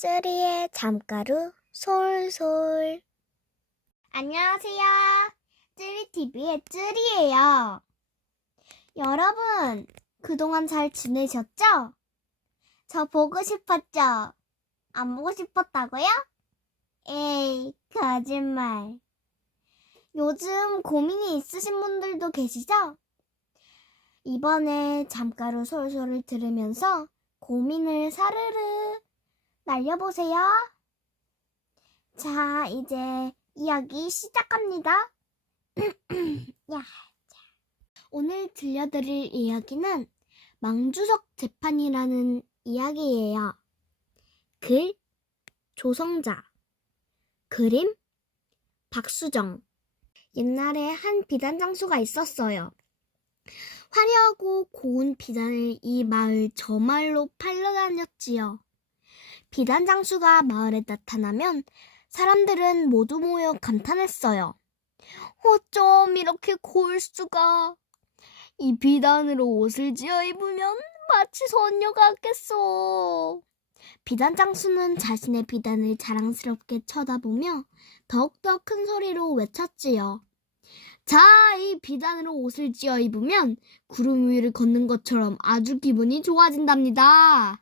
쯔리의 잠가루 솔솔 안녕하세요. 쯔리TV의 쯔리예요. 여러분, 그동안 잘 지내셨죠? 저 보고 싶었죠? 안 보고 싶었다고요? 에이, 거짓말. 요즘 고민이 있으신 분들도 계시죠? 이번에 잠가루 솔솔을 들으면서 고민을 사르르 날려보세요. 자, 이제 이야기 시작합니다. 야, 자. 오늘 들려드릴 이야기는 망주석 재판이라는 이야기예요. 글 조성자 그림 박수정 옛날에 한 비단 장수가 있었어요. 화려하고 고운 비단을 이 마을 저 마을로 팔러 다녔지요. 비단 장수가 마을에 나타나면 사람들은 모두 모여 감탄했어요. 어쩜 이렇게 고울 수가. 이 비단으로 옷을 지어 입으면 마치 소녀 같겠소. 비단 장수는 자신의 비단을 자랑스럽게 쳐다보며 더욱더 큰 소리로 외쳤지요. 자, 이 비단으로 옷을 지어 입으면 구름 위를 걷는 것처럼 아주 기분이 좋아진답니다.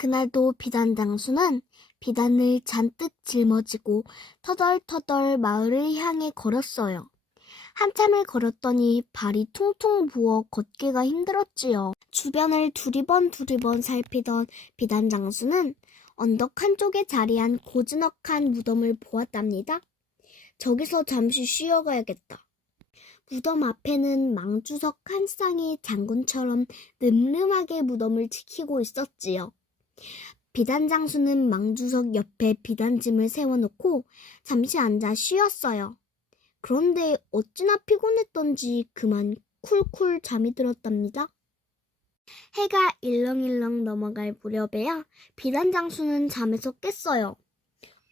그날도 비단 장수는 비단을 잔뜩 짊어지고 터덜터덜 마을을 향해 걸었어요. 한참을 걸었더니 발이 퉁퉁 부어 걷기가 힘들었지요. 주변을 두리번 두리번 살피던 비단 장수는 언덕 한쪽에 자리한 고즈넉한 무덤을 보았답니다. 저기서 잠시 쉬어가야겠다. 무덤 앞에는 망주석 한 쌍이 장군처럼 늠름하게 무덤을 지키고 있었지요. 비단 장수는 망주석 옆에 비단짐을 세워놓고 잠시 앉아 쉬었어요. 그런데 어찌나 피곤했던지 그만 쿨쿨 잠이 들었답니다. 해가 일렁일렁 넘어갈 무렵에야 비단 장수는 잠에서 깼어요.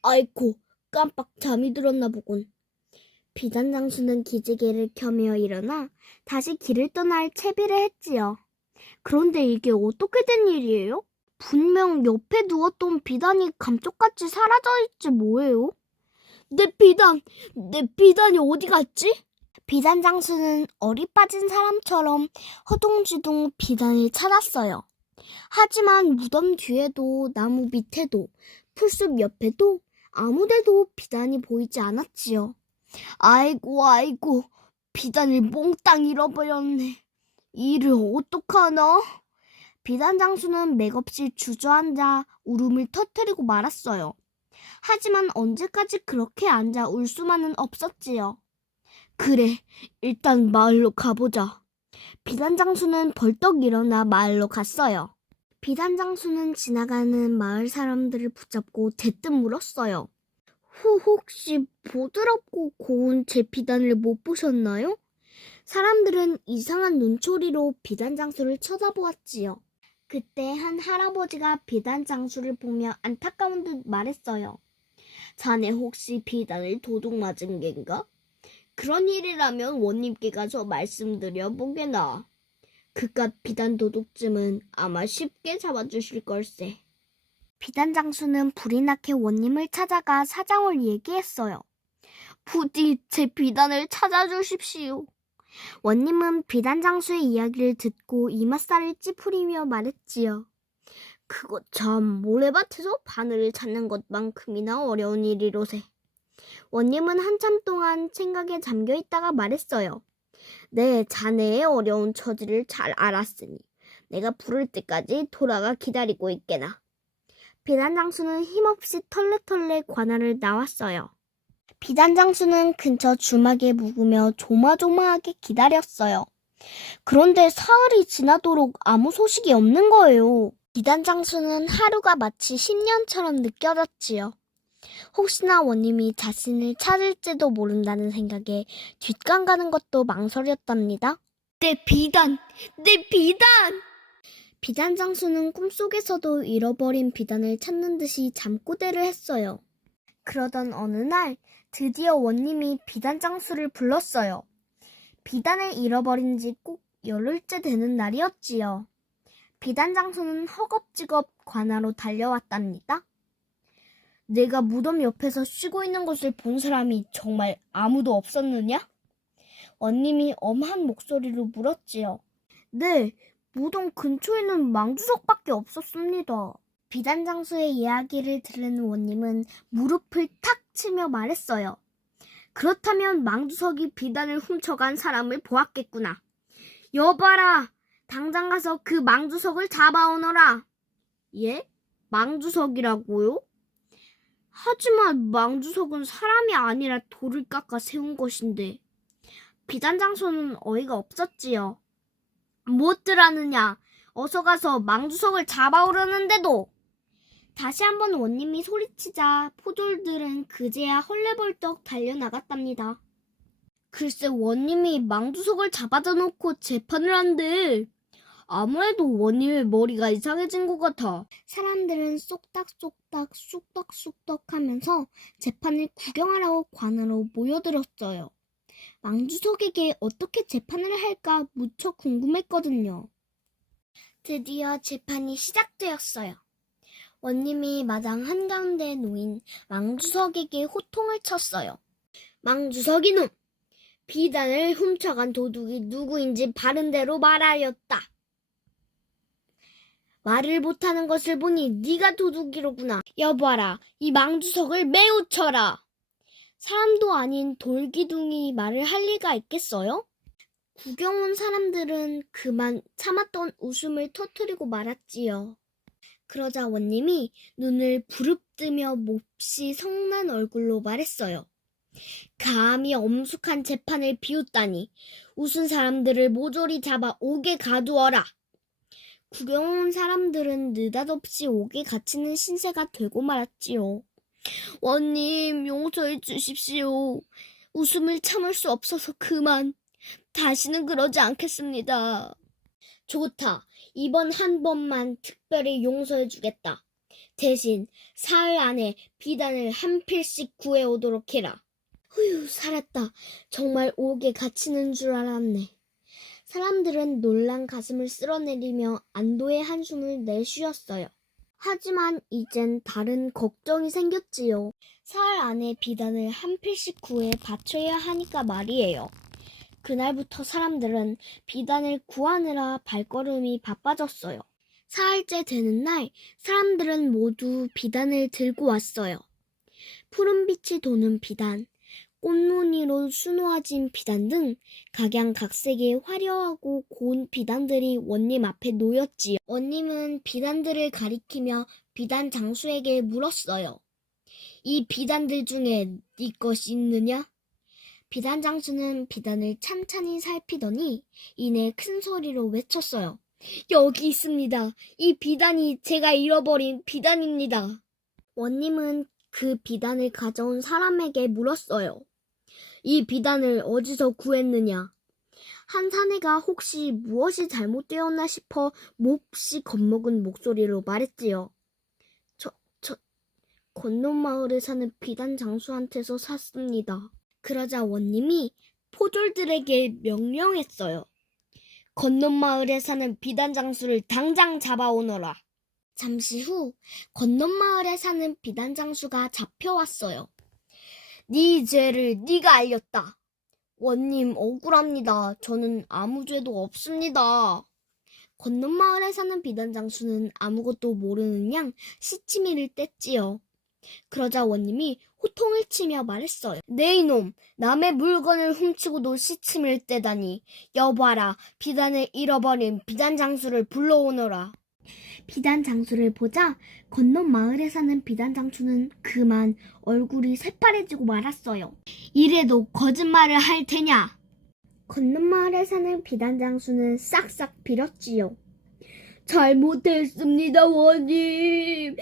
아이고, 깜빡 잠이 들었나 보군. 비단 장수는 기지개를 켜며 일어나 다시 길을 떠날 채비를 했지요. 그런데 이게 어떻게 된 일이에요? 분명 옆에 누웠던 비단이 감쪽같이 사라져 있지 뭐예요? 내 비단, 내 비단이 어디 갔지? 비단 장수는 어리 빠진 사람처럼 허둥지둥 비단을 찾았어요. 하지만 무덤 뒤에도 나무 밑에도 풀숲 옆에도 아무데도 비단이 보이지 않았지요. 아이고 아이고 비단을 몽땅 잃어버렸네. 이를 어떡하나? 비단 장수는 맥없이 주저앉아 울음을 터뜨리고 말았어요. 하지만 언제까지 그렇게 앉아 울 수만은 없었지요. 그래, 일단 마을로 가보자. 비단 장수는 벌떡 일어나 마을로 갔어요. 비단 장수는 지나가는 마을 사람들을 붙잡고 대뜸 물었어요. 후, 혹시 보드랍고 고운 제 비단을 못 보셨나요? 사람들은 이상한 눈초리로 비단 장수를 쳐다보았지요. 그때 한 할아버지가 비단 장수를 보며 안타까운 듯 말했어요. 자네 혹시 비단을 도둑 맞은 겐가? 그런 일이라면 원님께 가서 말씀드려 보게나. 그깟 비단 도둑쯤은 아마 쉽게 잡아주실 걸세. 비단 장수는 불이 나게 원님을 찾아가 사정을 얘기했어요. 부디 제 비단을 찾아주십시오. 원님은 비단 장수의 이야기를 듣고 이맛살을 찌푸리며 말했지요. 그거 참 모래밭에서 바늘을 찾는 것만큼이나 어려운 일이로세. 원님은 한참 동안 생각에 잠겨 있다가 말했어요. 네, 자네의 어려운 처지를 잘 알았으니 내가 부를 때까지 돌아가 기다리고 있게나. 비단 장수는 힘없이 털레털레 관할을 나왔어요. 비단 장수는 근처 주막에 묵으며 조마조마하게 기다렸어요. 그런데 사흘이 지나도록 아무 소식이 없는 거예요. 비단 장수는 하루가 마치 10년처럼 느껴졌지요. 혹시나 원님이 자신을 찾을지도 모른다는 생각에 뒷감 가는 것도 망설였답니다. 내 비단! 내 비단! 비단 장수는 꿈속에서도 잃어버린 비단을 찾는 듯이 잠꼬대를 했어요. 그러던 어느 날 드디어 원님이 비단 장수를 불렀어요. 비단을 잃어버린 지 꼭 열흘째 되는 날이었지요. 비단 장수는 허겁지겁 관하로 달려왔답니다. 내가 무덤 옆에서 쉬고 있는 것을 본 사람이 정말 아무도 없었느냐? 원님이 엄한 목소리로 물었지요. 네, 무덤 근처에는 망주석밖에 없었습니다. 비단장수의 이야기를 들은 원님은 무릎을 탁 치며 말했어요. 그렇다면 망주석이 비단을 훔쳐간 사람을 보았겠구나. 여봐라! 당장 가서 그 망주석을 잡아오너라! 예? 망주석이라고요? 하지만 망주석은 사람이 아니라 돌을 깎아 세운 것인데 비단장소는 어이가 없었지요. 무엇들 하느냐? 어서 가서 망주석을 잡아오려는데도 다시 한번 원님이 소리치자 포졸들은 그제야 헐레벌떡 달려나갔답니다. 글쎄 원님이 망주석을 잡아다 놓고 재판을 한대. 아무래도 원님의 머리가 이상해진 것 같아. 사람들은 쏙닥쏙닥 쑥덕쑥덕 하면서 재판을 구경하라고 관으로 모여들었어요. 망주석에게 어떻게 재판을 할까 무척 궁금했거든요. 드디어 재판이 시작되었어요. 원님이 마당 한가운데 놓인 망주석에게 호통을 쳤어요. 망주석 이 놈! 비단을 훔쳐간 도둑이 누구인지 바른대로 말하였다. 말을 못하는 것을 보니 네가 도둑이로구나. 여보아라, 이 망주석을 매우 쳐라. 사람도 아닌 돌기둥이 말을 할 리가 있겠어요? 구경 온 사람들은 그만 참았던 웃음을 터뜨리고 말았지요. 그러자 원님이 눈을 부릅뜨며 몹시 성난 얼굴로 말했어요. 감히 엄숙한 재판을 비웃다니 웃은 사람들을 모조리 잡아 옥에 가두어라. 구경 온 사람들은 느닷없이 옥에 갇히는 신세가 되고 말았지요. 원님 용서해 주십시오. 웃음을 참을 수 없어서 그만. 다시는 그러지 않겠습니다. 좋다. 이번 한 번만 특별히 용서해 주겠다. 대신 사흘 안에 비단을 한 필씩 구해 오도록 해라. 휴, 살았다. 정말 옥에 갇히는 줄 알았네. 사람들은 놀란 가슴을 쓸어내리며 안도의 한숨을 내쉬었어요. 하지만 이젠 다른 걱정이 생겼지요. 사흘 안에 비단을 한 필씩 구해 바쳐야 하니까 말이에요. 그날부터 사람들은 비단을 구하느라 발걸음이 바빠졌어요. 사흘째 되는 날, 사람들은 모두 비단을 들고 왔어요. 푸른빛이 도는 비단, 꽃무늬로 수놓아진 비단 등 각양각색의 화려하고 고운 비단들이 원님 앞에 놓였지요. 원님은 비단들을 가리키며 비단 장수에게 물었어요. 이 비단들 중에 네 것이 있느냐? 비단 장수는 비단을 찬찬히 살피더니 이내 큰 소리로 외쳤어요. 여기 있습니다. 이 비단이 제가 잃어버린 비단입니다. 원님은 그 비단을 가져온 사람에게 물었어요. 이 비단을 어디서 구했느냐? 한 사내가 혹시 무엇이 잘못되었나 싶어 몹시 겁먹은 목소리로 말했지요. 저, 저, 건넌 마을에 사는 비단 장수한테서 샀습니다. 그러자 원님이 포졸들에게 명령했어요. 건넌 마을에 사는 비단 장수를 당장 잡아오너라. 잠시 후 건넌 마을에 사는 비단 장수가 잡혀왔어요. 네 죄를 네가 알렸다. 원님 억울합니다. 저는 아무 죄도 없습니다. 건넌 마을에 사는 비단 장수는 아무것도 모르는 양 시치미를 뗐지요. 그러자 원님이 호통을 치며 말했어요. 네 이놈, 남의 물건을 훔치고도 시침을 떼다니. 여봐라, 비단을 잃어버린 비단 장수를 불러오너라. 비단 장수를 보자 건넌 마을에 사는 비단 장수는 그만 얼굴이 새파래지고 말았어요. 이래도 거짓말을 할 테냐? 건넌 마을에 사는 비단 장수는 싹싹 빌었지요. 잘못했습니다, 원님.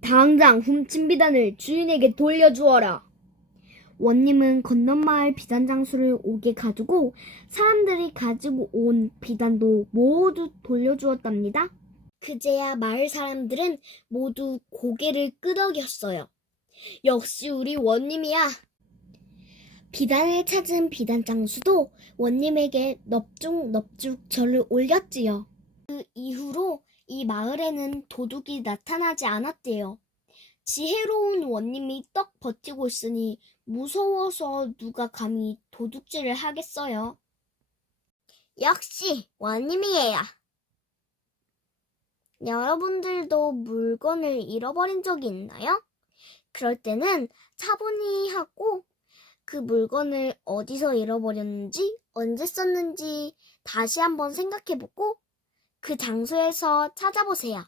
당장 훔친 비단을 주인에게 돌려주어라. 원님은 건넌마을 비단 장수를 옥에 가두고 사람들이 가지고 온 비단도 모두 돌려주었답니다. 그제야 마을 사람들은 모두 고개를 끄덕였어요. 역시 우리 원님이야. 비단을 찾은 비단 장수도 원님에게 넙죽넙죽 절을 올렸지요. 그 이후로 이 마을에는 도둑이 나타나지 않았대요. 지혜로운 원님이 떡 버티고 있으니 무서워서 누가 감히 도둑질을 하겠어요. 역시 원님이에요. 여러분들도 물건을 잃어버린 적이 있나요? 그럴 때는 차분히 하고 그 물건을 어디서 잃어버렸는지, 언제 썼는지 다시 한번 생각해보고 그 장소에서 찾아보세요.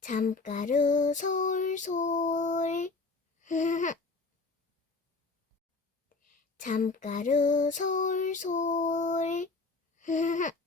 잠가루 솔솔 잠가루 솔솔